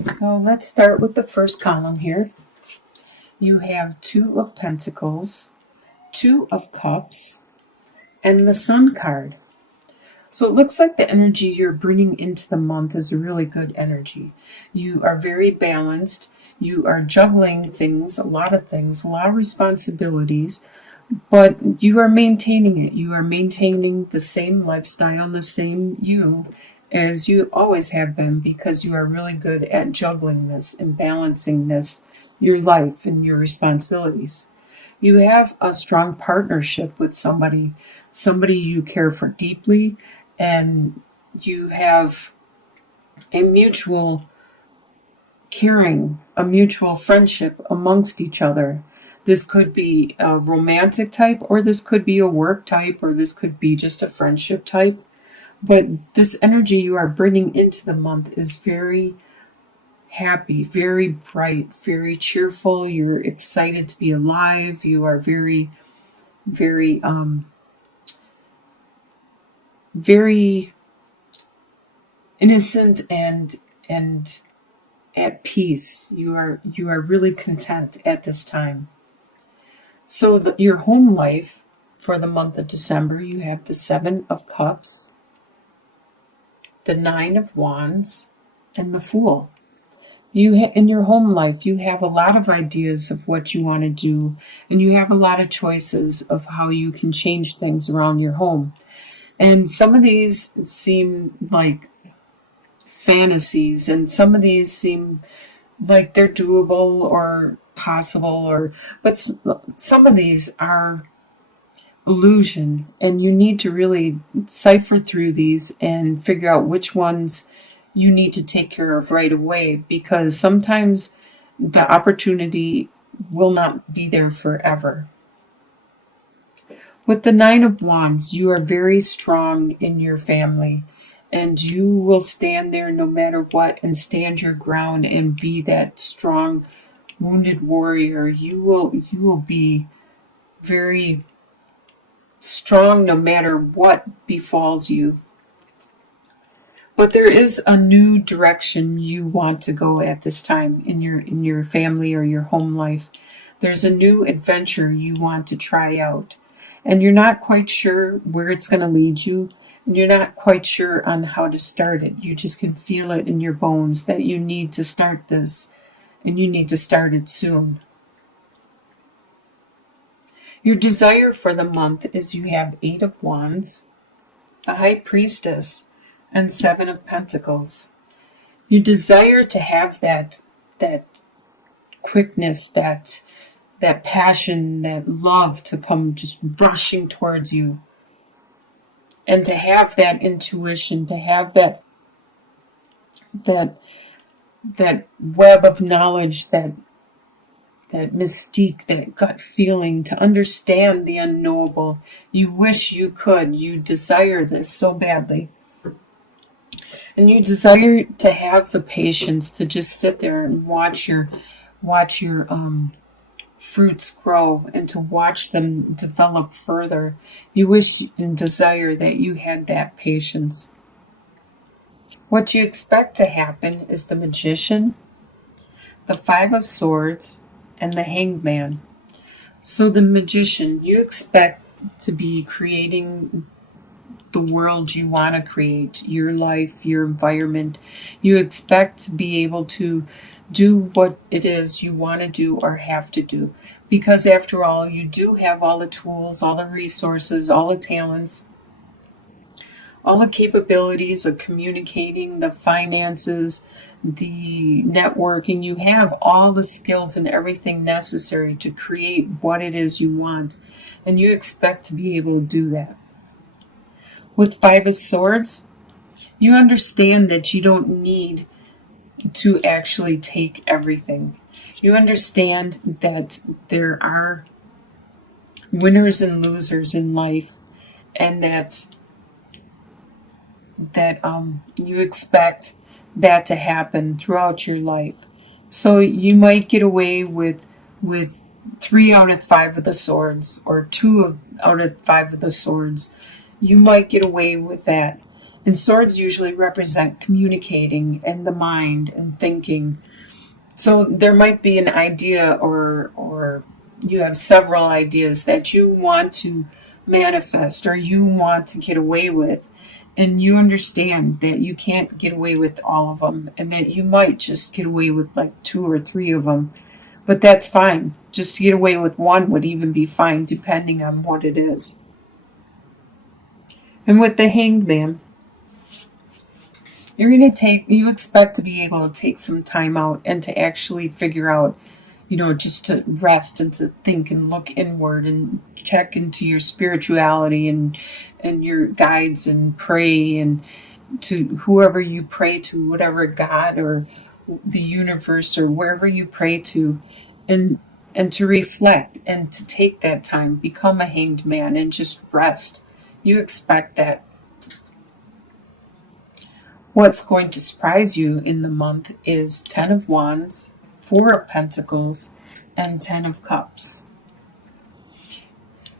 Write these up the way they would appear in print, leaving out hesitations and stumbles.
So let's start with the first column here. You have Two of Pentacles, Two of Cups, and the Sun card. So it looks like the energy you're bringing into the month is a really good energy. You are very balanced. You are juggling things, a lot of responsibilities, but you are maintaining it. You are maintaining the same lifestyle and the same you as you always have been, because you are really good at juggling this and balancing this, your life and your responsibilities. You have a strong partnership with somebody you care for deeply, and you have a mutual caring, a mutual friendship amongst each other. This could be a romantic type, or this could be a work type, or this could be just a friendship type. But this energy you are bringing into the month is very happy, very bright, very cheerful. You're excited to be alive. You are very, very, very innocent and at peace. You are really content at this time. So your home life for the month of December, you have the Seven of Cups, the Nine of Wands, and the Fool. In your home life, you have a lot of ideas of what you want to do, and you have a lot of choices of how you can change things around your home. And some of these seem like fantasies, and some of these seem like they're doable or possible, but some of these are illusion, and you need to really cipher through these and figure out which ones you need to take care of right away, because sometimes the opportunity will not be there forever. With the Nine of Wands, you are very strong in your family, and you will stand there no matter what and stand your ground and be that strong wounded warrior. You will be very strong no matter what befalls you. But there is a new direction you want to go at this time in your family or your home life. There's a new adventure you want to try out, and you're not quite sure where it's going to lead you, and you're not quite sure on how to start it. You just can feel it in your bones that you need to start this, and you need to start it soon. Your desire for the month is you have Eight of Wands, the High Priestess, and Seven of Pentacles. You desire to have that quickness, that passion, that love to come just rushing towards you. And to have that intuition, to have that web of knowledge, that mystique, that gut feeling, to understand the unknowable. You wish you could. You desire this so badly. And you desire to have the patience to just sit there and watch your fruits grow and to watch them develop further. You wish and desire that you had that patience. What you expect to happen is the Magician, the Five of Swords, and the Hanged Man. So the Magician, you expect to be creating the world you want to create, your life, your environment. You expect to be able to do what it is you want to do or have to do. Because after all, you do have all the tools, all the resources, all the talents, all the capabilities of communicating, the finances, the networking. You have all the skills and everything necessary to create what it is you want. And you expect to be able to do that. With Five of Swords, you understand that you don't need to actually take everything. You understand that there are winners and losers in life, and that you expect that to happen throughout your life. So you might get away with 3 out of 5 of the swords, or 2 out of 5 of the swords. You might get away with that. And swords usually represent communicating and the mind and thinking. So there might be an idea or you have several ideas that you want to manifest or you want to get away with. And you understand that you can't get away with all of them and that you might just get away with like 2 or 3 of them. But that's fine. Just to get away with one would even be fine depending on what it is. And with the Hanged Man, you expect to be able to take some time out and to actually figure out, just to rest and to think and look inward and check into your spirituality and your guides and pray and to whoever you pray to, whatever God or the universe or wherever you pray to, and to reflect and to take that time, become a hanged man and just rest. You expect that. What's going to surprise you in the month is 10 of Wands, 4 of Pentacles, and 10 of Cups.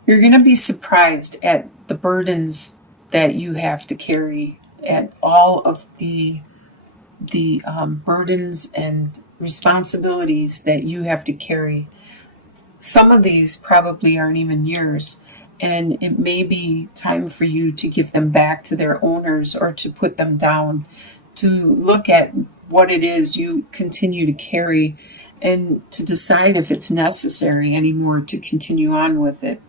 You're going to be surprised at the burdens that you have to carry, at all of the burdens and responsibilities that you have to carry. Some of these probably aren't even yours. And it may be time for you to give them back to their owners or to put them down, to look at what it is you continue to carry and to decide if it's necessary anymore to continue on with it.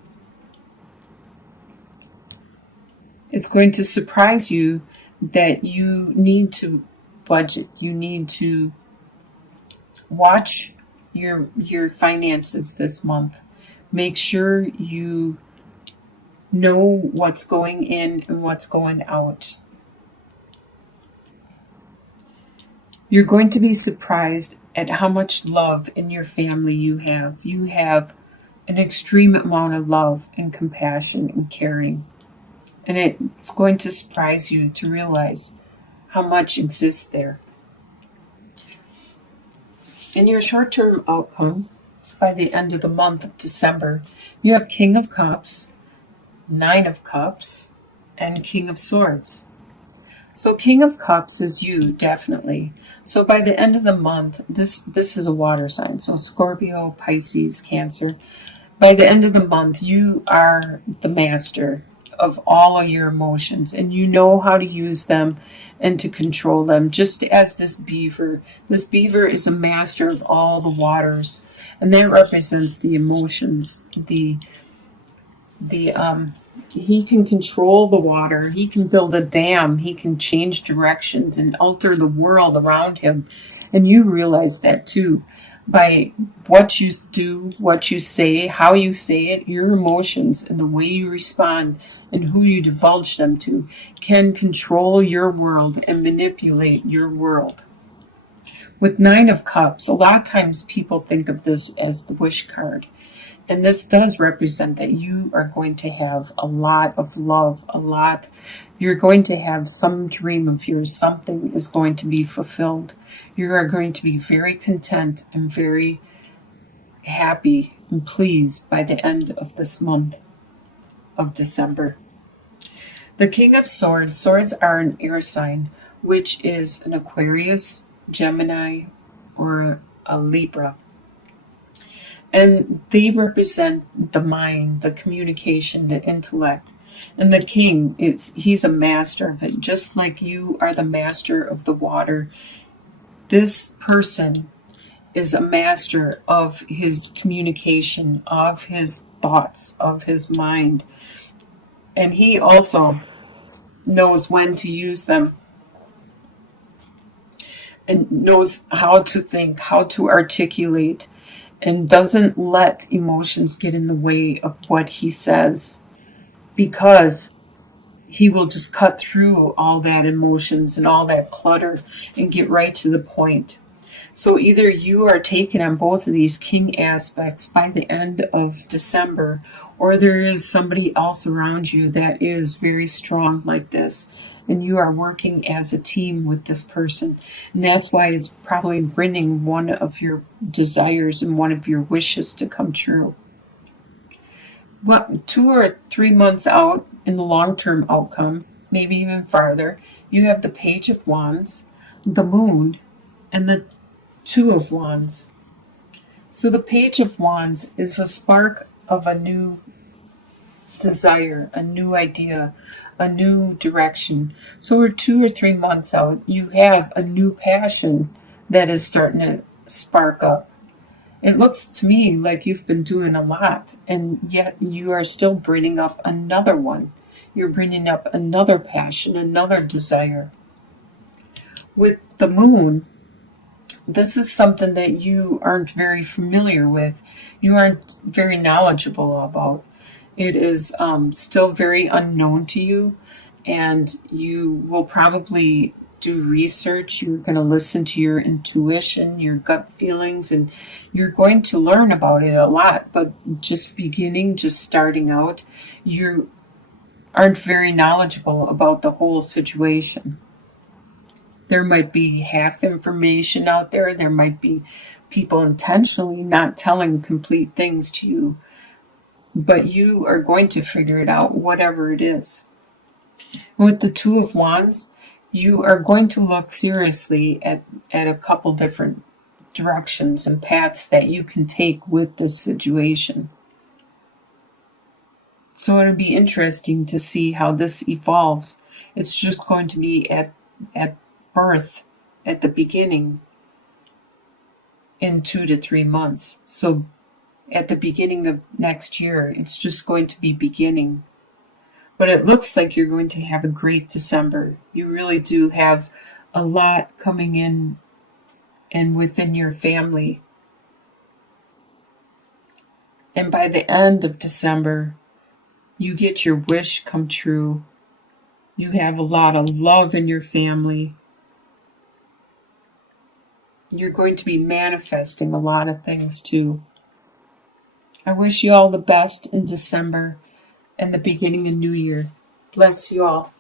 It's going to surprise you that you need to budget. You need to watch your finances this month. Make sure you know what's going in and what's going out. You're going to be surprised at how much love in your family you have. You have an extreme amount of love and compassion and caring. And it's going to surprise you to realize how much exists there. In your short-term outcome, by the end of the month of December, you have King of Cups, 9 of Cups, and King of Swords. So King of Cups is you, definitely. So by the end of the month, this is a water sign. So Scorpio, Pisces, Cancer. By the end of the month, you are the master of all of your emotions, and you know how to use them and to control them, just as this beaver. This beaver is a master of all the waters, and that represents the emotions, he can control the water, he can build a dam, he can change directions and alter the world around him. And you realize that too. By what you do, what you say, how you say it, your emotions and the way you respond and who you divulge them to can control your world and manipulate your world. With 9 of Cups, a lot of times people think of this as the wish card. And this does represent that you are going to have a lot of love, you're going to have some dream of yours, something is going to be fulfilled. You are going to be very content and very happy and pleased by the end of this month of December. The King of Swords, swords are an air sign, which is an Aquarius, Gemini, or a Libra. And they represent the mind, the communication, the intellect. And the king, he's a master of it. Just like you are the master of the water, this person is a master of his communication, of his thoughts, of his mind. And he also knows when to use them and knows how to think, how to articulate, and doesn't let emotions get in the way of what he says, because he will just cut through all that emotions and all that clutter and get right to the point. So either you are taken on both of these king aspects by the end of December, or there is somebody else around you that is very strong like this, and you are working as a team with this person. And that's why it's probably bringing one of your desires and one of your wishes to come true. Well, 2 or 3 months out in the long-term outcome, maybe even farther, you have the Page of Wands, the Moon, and the Two of Wands. So the Page of Wands is a spark of a new desire, a new idea, a new direction. So we're 2 or 3 months out, you have a new passion that is starting to spark up. It looks to me like you've been doing a lot, and yet you are still bringing up another one. You're bringing up another passion, another desire. With the Moon, this is something that you aren't very familiar with. You aren't very knowledgeable about. It is still very unknown to you, and you will probably do research. You're going to listen to your intuition, your gut feelings, and you're going to learn about it a lot. But just starting out, you aren't very knowledgeable about the whole situation. There might be half information out there. There might be people intentionally not telling complete things to you. But you are going to figure it out, whatever it is. With the Two of Wands, you are going to look seriously at a couple different directions and paths that you can take with this situation. So it'll be interesting to see how this evolves. It's just going to be at birth, at the beginning, in 2 to 3 months. So at the beginning of next year, it's just going to be beginning. But it looks like you're going to have a great December. You really do have a lot coming in and within your family. And by the end of December, you get your wish come true. You have a lot of love in your family. You're going to be manifesting a lot of things too. I wish you all the best in December and the beginning of New Year. Bless you all.